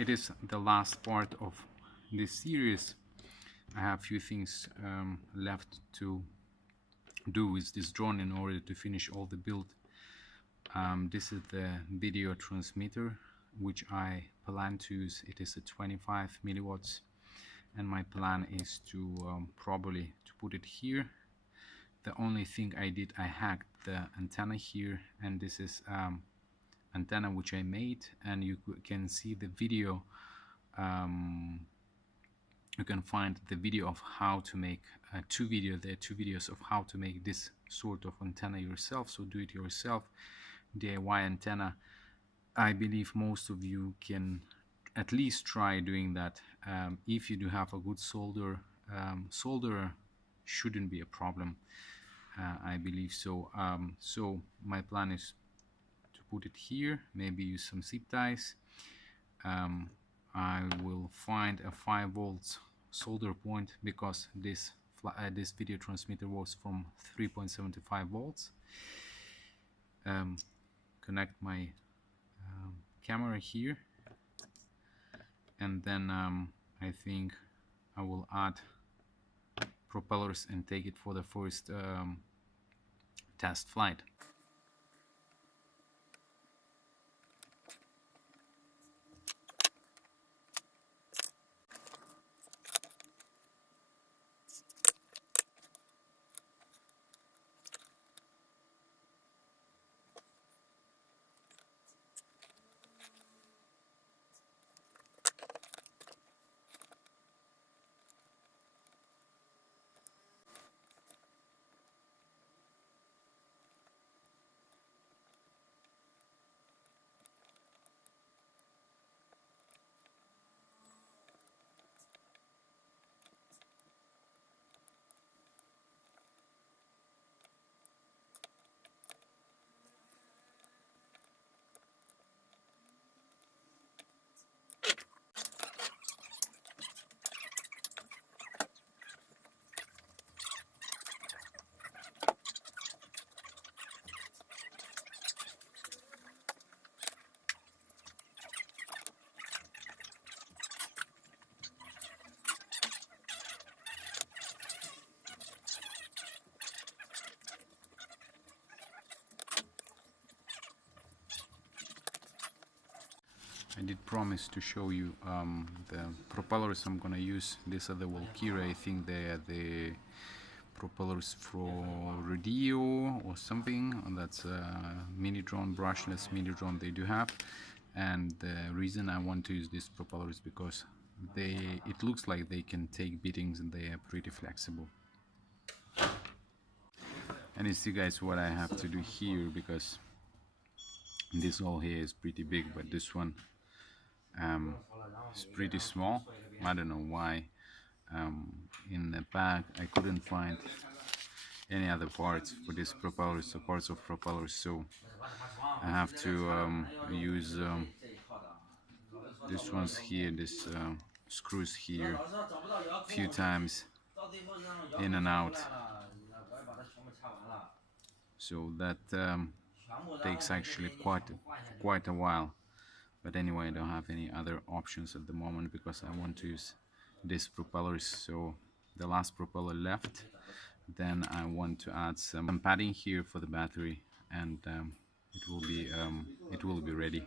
it is the last part of this series. I have a few things left to do with this drone in order to finish all the build. This is the video transmitter which I plan to use. It is a 25 milliwatts, and my plan is to probably to put it here. The only thing I did, I hacked the antenna here, and this is antenna which I made, and you can see the video. You can find the video of how to make there are two videos of how to make this sort of antenna yourself. So do it yourself, DIY antenna. I believe most of you can at least try doing that. If you do have a good solder, solder shouldn't be a problem. I believe so. So my plan is to put it here, maybe use some zip ties. I will find a 5 volts solder point, because this video transmitter was from 3.75 volts. Connect my camera here, and then I think I will add propellers and take it for the first test flight. I did promise to show you the propellers I'm gonna use. These are the Valkyrie. I think they are the propellers for radio or something. And that's a mini drone, brushless mini drone they do have. And the reason I want to use these propellers is because it looks like they can take beatings, and they are pretty flexible. And you see, guys, what I have to do here, because this hole here is pretty big, but this one it's pretty small. I don't know why. In the bag I couldn't find any other parts for this propellers, so parts of propellers, so I have to use these ones here, this screws here, a few times in and out, so that takes actually quite a while. But anyway, I don't have any other options at the moment, because I want to use these propellers. So the last propeller left, then I want to add some padding here for the battery, and it will be ready.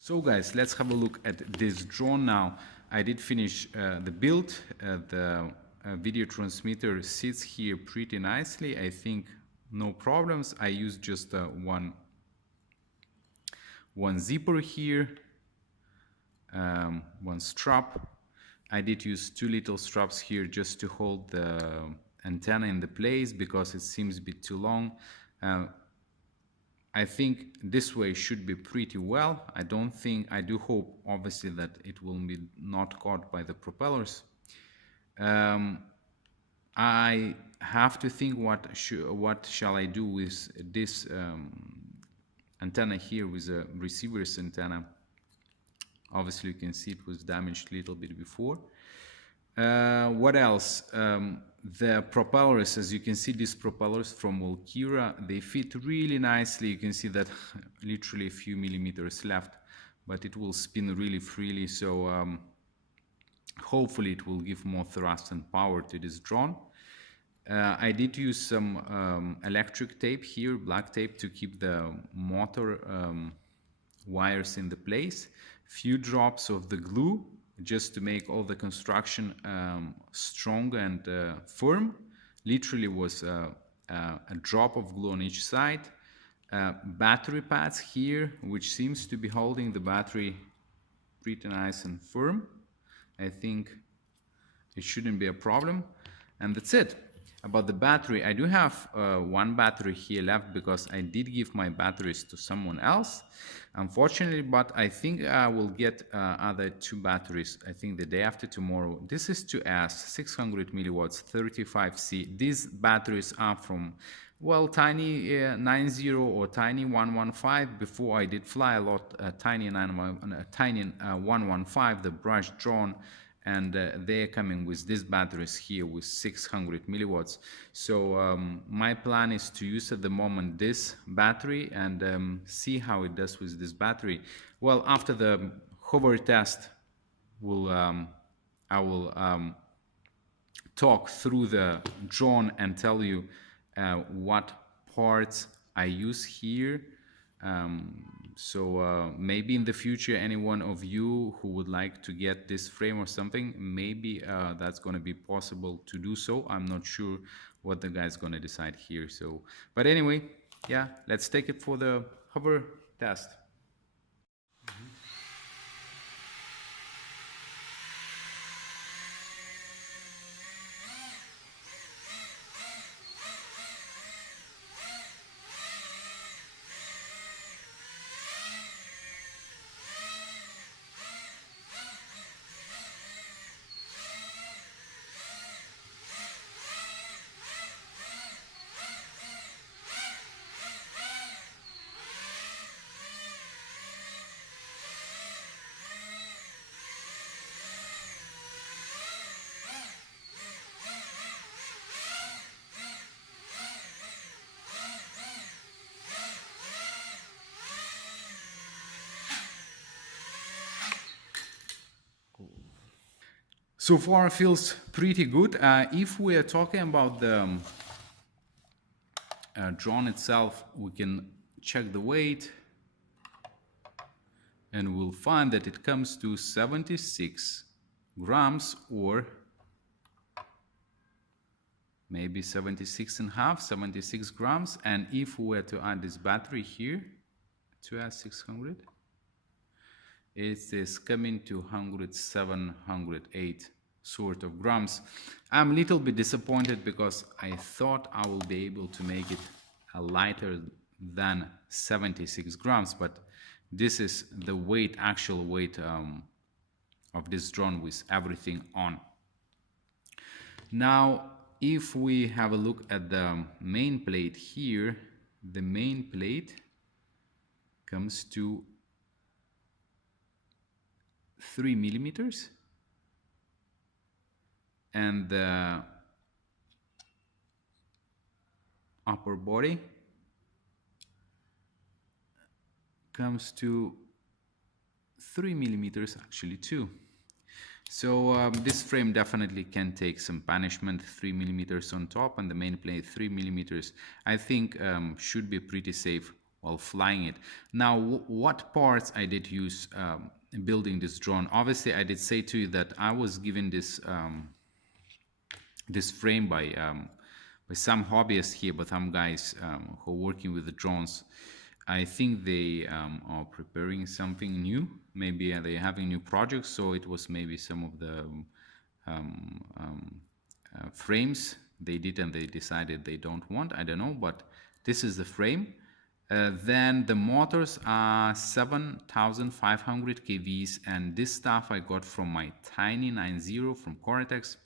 So guys, let's have a look at this drone now. I did finish the build. The video transmitter sits here pretty nicely. I think no problems. I used just one zipper here, one strap. I did use 2 little straps here just to hold the antenna in the place, because it seems a bit too long. I think this way should be pretty well. I do hope obviously that it will be not caught by the propellers. I have to think what shall I do with this antenna here, with a receiver's antenna. Obviously you can see it was damaged a little bit before. What else? The propellers, as you can see, these propellers from Valkyria, they fit really nicely. You can see that literally a few millimeters left, but it will spin really freely. So hopefully it will give more thrust and power to this drone. I did use some electric tape here, black tape, to keep the motor wires in the place. Few drops of the glue just to make all the construction strong and firm. Literally was a drop of glue on each side. Battery pads here, which seems to be holding the battery pretty nice and firm. I think it shouldn't be a problem. And that's it. About the battery, I do have one battery here left because I did give my batteries to someone else, unfortunately, but I think I will get other 2 batteries, I think the day after tomorrow. This is 2S, 600 milliwatts, 35C. These batteries are from, well, Tiny 90 or Tiny 115. Before I did fly a lot, Tiny 115, the brush drone, and they're coming with these batteries here with 600 milliwatts. So my plan is to use at the moment this battery and see how it does with this battery. Well, after the hover test, I will talk through the drone and tell you what parts I use here. So maybe in the future, any one of you who would like to get this frame or something, maybe that's going to be possible to do so. I'm not sure what the guy's going to decide here. So, but anyway, yeah, let's take it for the hover test. So far feels pretty good. If we are talking about the drone itself, we can check the weight and we'll find that it comes to 76 grams or maybe 76 and a half, 76 grams. And if we were to add this battery here to S600, it is coming to 107, 108 sort of grams. I'm a little bit disappointed because I thought I will be able to make it a lighter than 76 grams, but this is the weight, actual weight of this drone with everything on. Now, if we have a look at the main plate here, the main plate comes to 3 millimeters, and the upper body comes to 3 millimeters actually too. So this frame definitely can take some punishment. 3 millimeters on top and the main plate 3 millimeters, I think should be pretty safe while flying it. Now what parts I did use building this drone? Obviously I did say to you that I was given this this frame by some hobbyists here, but some guys who are working with the drones. I think they are preparing something new. Maybe they're having new projects, so it was maybe some of the frames they did and they decided they don't want. I don't know, but this is the frame. Then the motors are 7,500 kVs, and this stuff I got from my Tiny 90 from Cortex.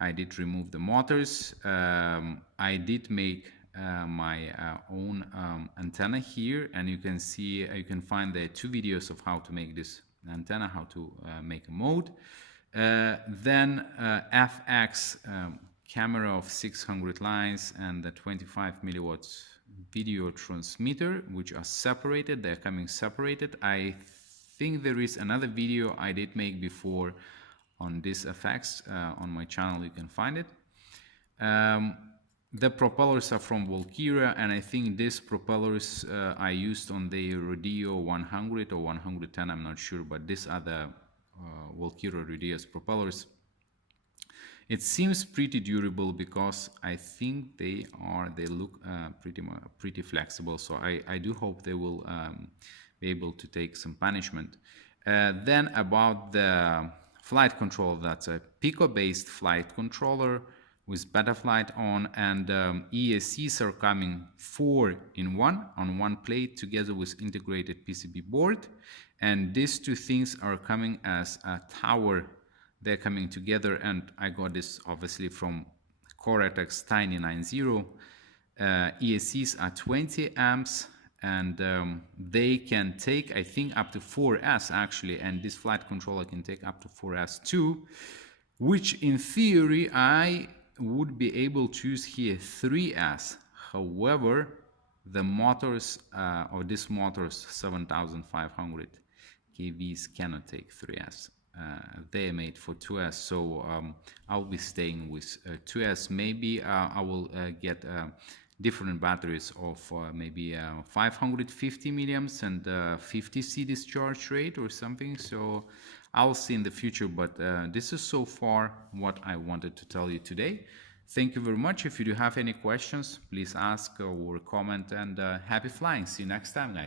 I did remove the motors. I did make my own antenna here, and you can see, you can find the 2 videos of how to make this antenna, how to make a mode. Then FX camera of 600 lines and the 25 milliwatts video transmitter, which are separated. They're coming separated. I think there is another video I did make before on this FX on my channel. You can find it. The propellers are from Valkyria, and I think these propellers I used on the Rodeo 100 or 110, I'm not sure, but these are the Valkyria Rodeo's propellers. It seems pretty durable because I think they look pretty flexible, so I do hope they will be able to take some punishment. Then about the flight control, that's a Pico based flight controller with Betaflight on, and ESCs are coming 4 in 1 on one plate together with integrated PCB board, and these two things are coming as a tower. They're coming together, and I got this obviously from Cortex Tiny 90. ESCs are 20 amps, and they can take, I think, up to 4S actually, and this flight controller can take up to 4S too, which in theory I would be able to use here 3S. However, the motors or this motors 7500 kVs cannot take 3S. They are made for 2S, so I'll be staying with 2S. Maybe I will get different batteries of maybe 550 milliamps and 50 C discharge rate or something. So I'll see in the future, but this is so far what I wanted to tell you today. Thank you very much. If you do have any questions, please ask or comment, and happy flying. See you next time, guys.